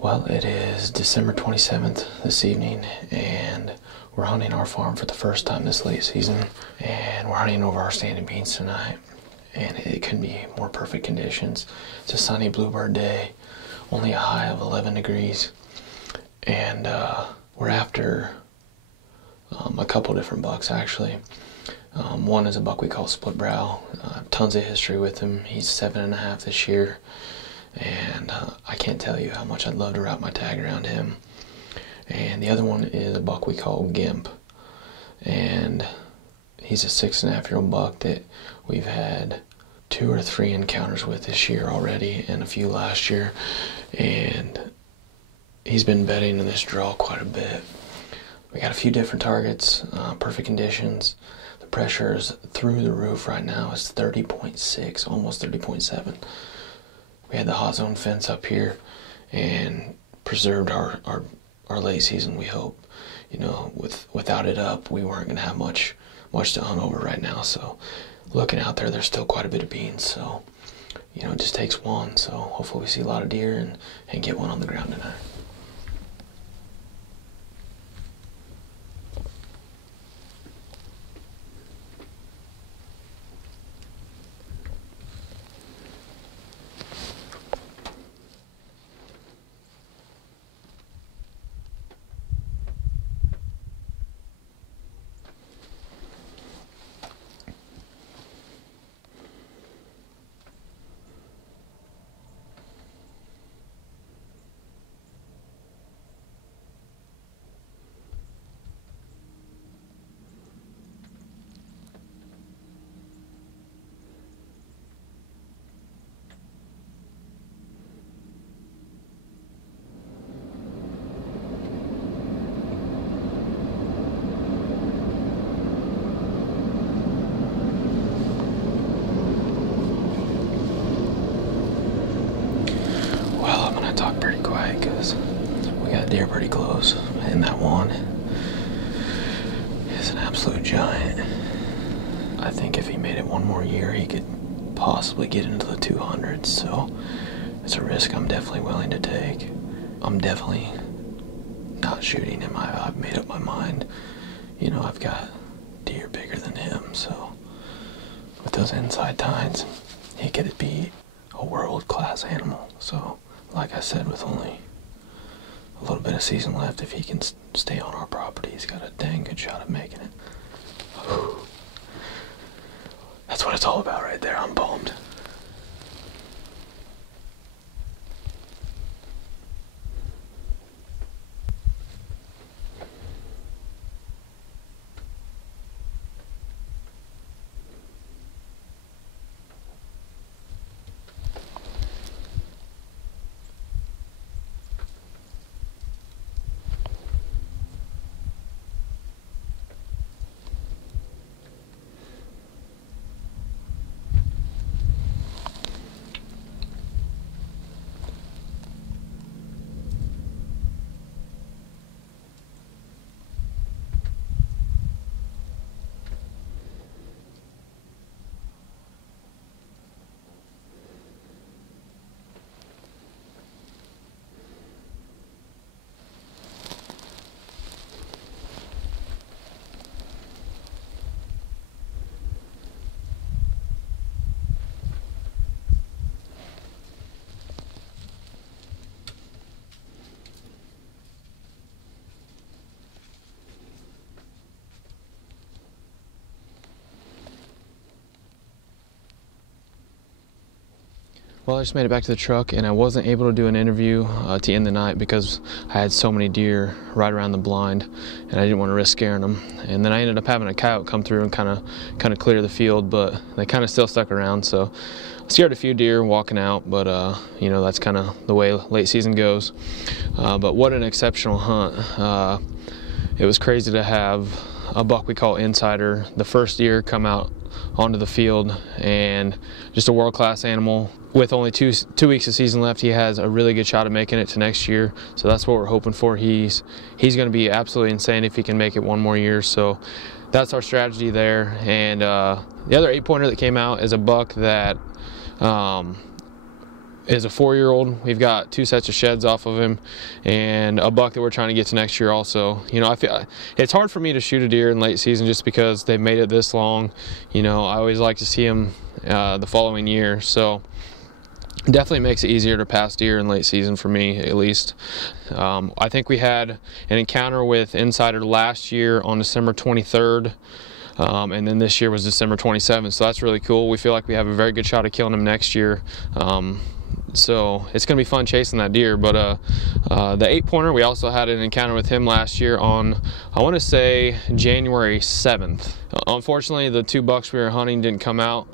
Well, it is December 27th this evening, and we're hunting our farm for the first time this late season, and we're hunting over our standing beans tonight, and it couldn't be more perfect conditions. It's a sunny bluebird day, only a high of 11 degrees, and we're after a couple different bucks actually. One is a buck we call Split Brow. Tons of history with him. He's 7.5 this year. And I can't tell you how much I'd love to wrap my tag around him. And the other one is a buck we call Gimp, and he's a 6.5-year-old buck that we've had 2 or 3 encounters with this year already, and a few last year, and he's been bedding in this draw quite a bit. We got a few different targets, perfect conditions. The pressure is through the roof right now. It's 30.6, almost 30.7. We had the hot zone fence up here and preserved our late season, we hope. You know, without it up, we weren't going to have much to hunt over right now. So looking out there, there's still quite a bit of beans. So, you know, it just takes one. So hopefully we see a lot of deer and get one on the ground tonight. Talk pretty quiet because we got deer pretty close, and that one is an absolute giant. I think if he made it one more year, he could possibly get into the 200s, so it's a risk I'm definitely willing to take. I'm definitely not shooting him. I've made up my mind. You know, I've got deer bigger than him, so with those inside tines, he could be a world-class animal. So like I said, with only a little bit of season left, if he can stay on our property, he's got a dang good shot at making it. Whew. That's what it's all about right there. I'm pumped. Well, I just made it back to the truck, and I wasn't able to do an interview to end the night because I had so many deer right around the blind, and I didn't want to risk scaring them. And then I ended up having a coyote come through and kind of clear the field, but they kind of still stuck around. So I scared a few deer walking out, but you know, that's kind of the way late season goes. But what an exceptional hunt! It was crazy to have a buck we call Insider the first year come out onto the field, and just a world-class animal. With only two weeks of season left, he has a really good shot at making it to next year, so that's what we're hoping for. He's going to be absolutely insane if he can make it one more year, so that's our strategy there. And the other 8-pointer that came out is a buck that is a 4-year-old. We've got 2 sets of sheds off of him, and a buck that we're trying to get to next year also. You know, I feel it's hard for me to shoot a deer in late season just because they've made it this long. You know, I always like to see them the following year, so definitely makes it easier to pass deer in late season for me, at least. I think we had an encounter with Insider last year on December 23rd. And then this year was December 27th, so that's really cool. We feel like we have a very good shot at killing him next year. So it's going to be fun chasing that deer. But the 8-pointer, we also had an encounter with him last year on, I want to say, January 7th. Unfortunately, the 2 bucks we were hunting didn't come out.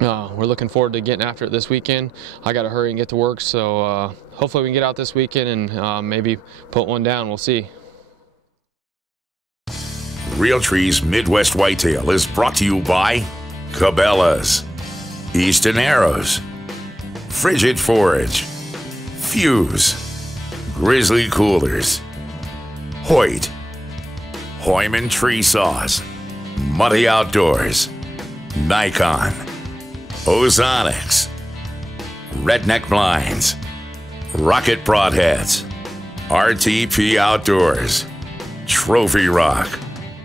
We're looking forward to getting after it this weekend. I got to hurry and get to work, so hopefully we can get out this weekend and maybe put one down. We'll see. Realtree's Midwest Whitetail is brought to you by Cabela's, Easton Arrows, Frigid Forage, Fuse, Grizzly Coolers, Hoyt, Hoyman Tree Saws, Muddy Outdoors, Nikon, Ozonics, Redneck Blinds, Rocket Broadheads, RTP Outdoors, Trophy Rock,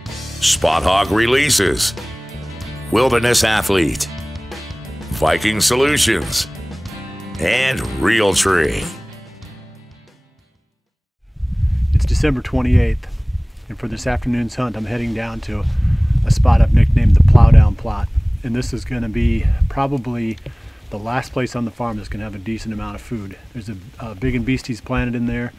Spot Hog Releases, Wilderness Athlete, Viking Solutions, and Realtree. It's December 28th, and for this afternoon's hunt, I'm heading down to a spot I've nicknamed the Plowdown Plot. And this is going to be probably the last place on the farm that's going to have a decent amount of food. There's a big and beasties planted in there,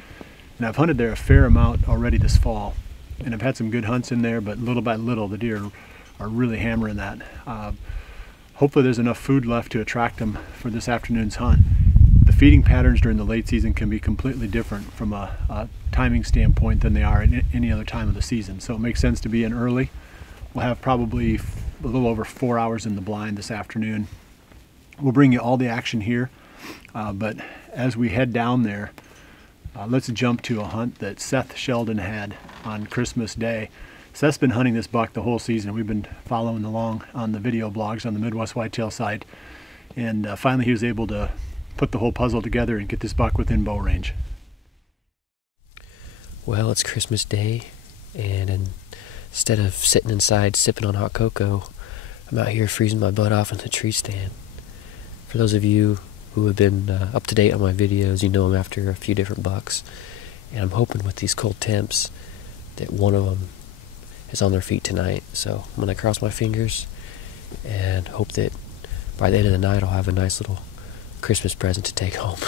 and I've hunted there a fair amount already this fall. And I've had some good hunts in there, but little by little the deer are really hammering that. Hopefully there's enough food left to attract them for this afternoon's hunt. The feeding patterns during the late season can be completely different from a timing standpoint than they are at any other time of the season. So it makes sense to be in early. We'll have probably a little over 4 hours in the blind this afternoon. We'll bring you all the action here, but as we head down there, let's jump to a hunt that Seth Sheldon had on Christmas Day. Seth's been hunting this buck the whole season. We've been following along on the video blogs on the Midwest Whitetail site, and finally he was able to put the whole puzzle together and get this buck within bow range. Well, it's Christmas Day, and instead of sitting inside sipping on hot cocoa, I'm out here freezing my butt off in the tree stand. For those of you who have been up to date on my videos, you know I'm after a few different bucks, and I'm hoping with these cold temps that one of them is on their feet tonight. So I'm going to cross my fingers and hope that by the end of the night I'll have a nice little Christmas present to take home.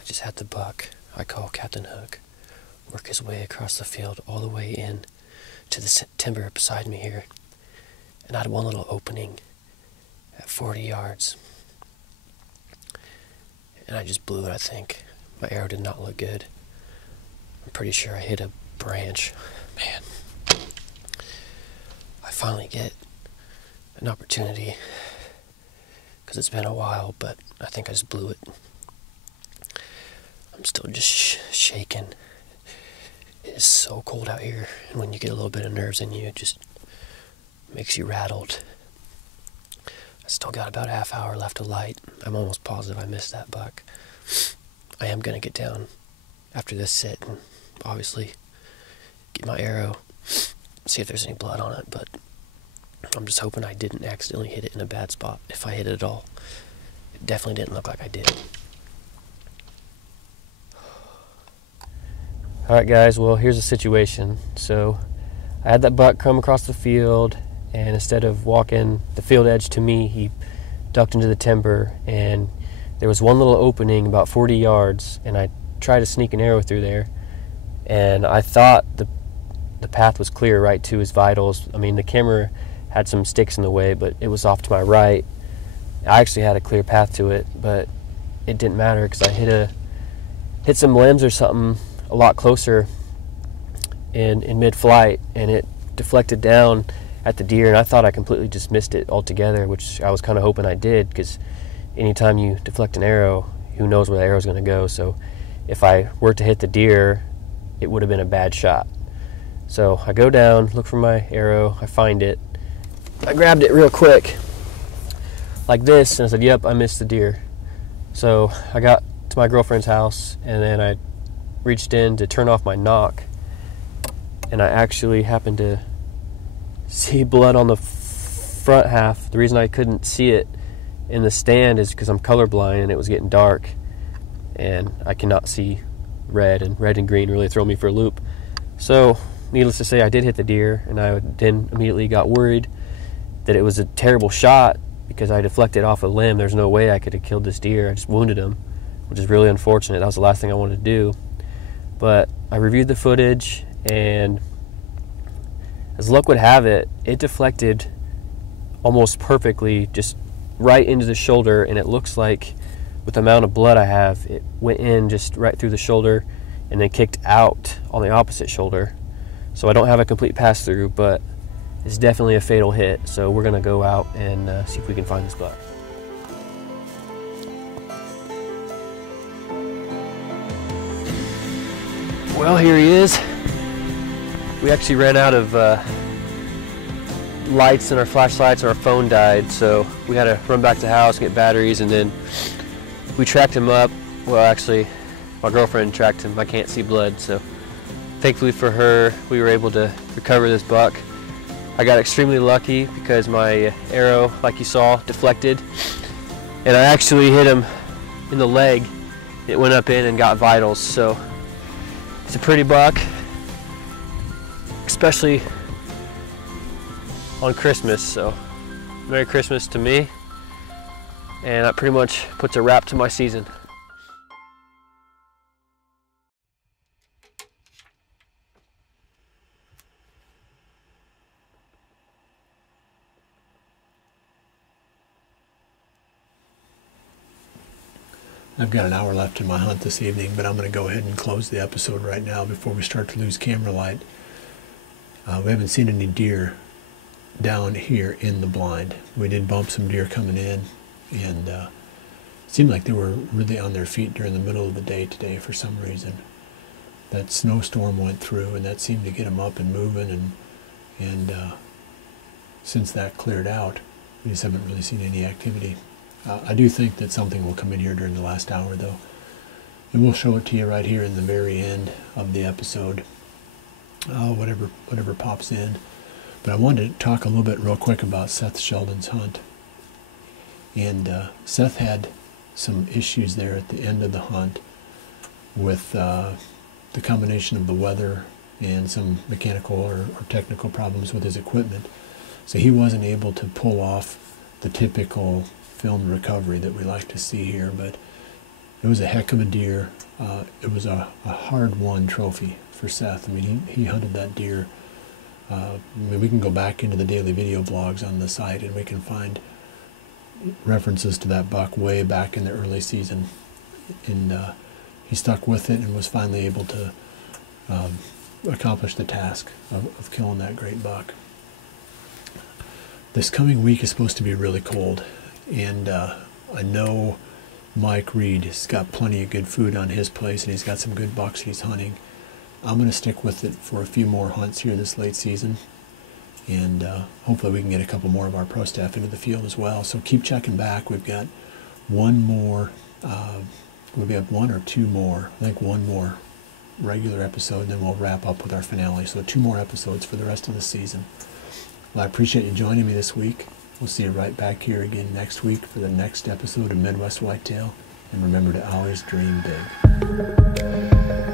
I just had the buck I call Captain Hook work his way across the field all the way in to the timber beside me here. And I had one little opening at 40 yards. And I just blew it, I think. My arrow did not look good. I'm pretty sure I hit a branch. Man. I finally get an opportunity, because it's been a while, but I think I just blew it. I'm still just shaking. It is so cold out here, and when you get a little bit of nerves in you, it just makes you rattled. I still got about a half hour left of light. I'm almost positive I missed that buck. I am going to get down after this sit and obviously get my arrow, see if there's any blood on it, but I'm just hoping I didn't accidentally hit it in a bad spot, if I hit it at all. It definitely didn't look like I did. Alright guys, well here's the situation. So I had that buck come across the field, and instead of walking the field edge to me, he ducked into the timber, and there was one little opening about 40 yards, and I tried to sneak an arrow through there, and I thought the path was clear right to his vitals. I mean, the camera had some sticks in the way, but it was off to my right. I actually had a clear path to it, but it didn't matter because I hit some limbs or something a lot closer in mid-flight, and it deflected down at the deer, and I thought I completely just missed it altogether, which I was kind of hoping I did, because anytime you deflect an arrow, who knows where the arrow is going to go. So if I were to hit the deer, it would have been a bad shot. So I go down, look for my arrow, I find it, I grabbed it real quick like this, and I said, yep, I missed the deer. So I got to my girlfriend's house, and then I reached in to turn off my knock, and I actually happened to see blood on the front half. The reason I couldn't see it in the stand is because I'm colorblind, and it was getting dark, and I cannot see red, and red and green really throw me for a loop. So needless to say, I did hit the deer, and I then immediately got worried that it was a terrible shot because I deflected off a limb. There's no way I could have killed this deer. I just wounded him, which is really unfortunate. That was the last thing I wanted to do. But I reviewed the footage, and as luck would have it, it deflected almost perfectly, just right into the shoulder, and it looks like with the amount of blood I have, it went in just right through the shoulder and then kicked out on the opposite shoulder. So I don't have a complete pass through, but it's definitely a fatal hit. So we're gonna go out and see if we can find this buck. Well, here he is. We actually ran out of lights, and our flashlights, our phone died, so we had to run back to the house, get batteries, and then we tracked him up. Well, actually, my girlfriend tracked him. I can't see blood, so thankfully for her, we were able to recover this buck. I got extremely lucky because my arrow, like you saw, deflected, and I actually hit him in the leg. It went up in and got vitals, so it's a pretty buck, especially on Christmas. So Merry Christmas to me, and that pretty much puts a wrap to my season. I've got an hour left in my hunt this evening, but I'm going to go ahead and close the episode right now before we start to lose camera light. We haven't seen any deer down here in the blind. We did bump some deer coming in, and it seemed like they were really on their feet during the middle of the day today for some reason. That snowstorm went through, and that seemed to get them up and moving, and since that cleared out, we just haven't really seen any activity. I do think that something will come in here during the last hour, though, and we'll show it to you right here in the very end of the episode, whatever pops in. But I wanted to talk a little bit real quick about Seth Sheldon's hunt. And Seth had some issues there at the end of the hunt with the combination of the weather and some mechanical or technical problems with his equipment. So he wasn't able to pull off the typical filmed recovery that we like to see here, but It was a heck of a deer. It was a hard-won trophy for Seth. I mean, he hunted that deer. I mean, we can go back into the daily video blogs on the site and we can find references to that buck way back in the early season. And he stuck with it and was finally able to accomplish the task of killing that great buck. This coming week is supposed to be really cold, and I know Mike Reed has got plenty of good food on his place, and he's got some good bucks he's hunting. I'm going to stick with it for a few more hunts here this late season, and hopefully we can get a couple more of our pro staff into the field as well. So keep checking back. We've got one more, we have one or two more, I think one more regular episode, and then we'll wrap up with our finale. So 2 more episodes for the rest of the season. Well, I appreciate you joining me this week. We'll see you right back here again next week for the next episode of Midwest Whitetail. And remember to always dream big.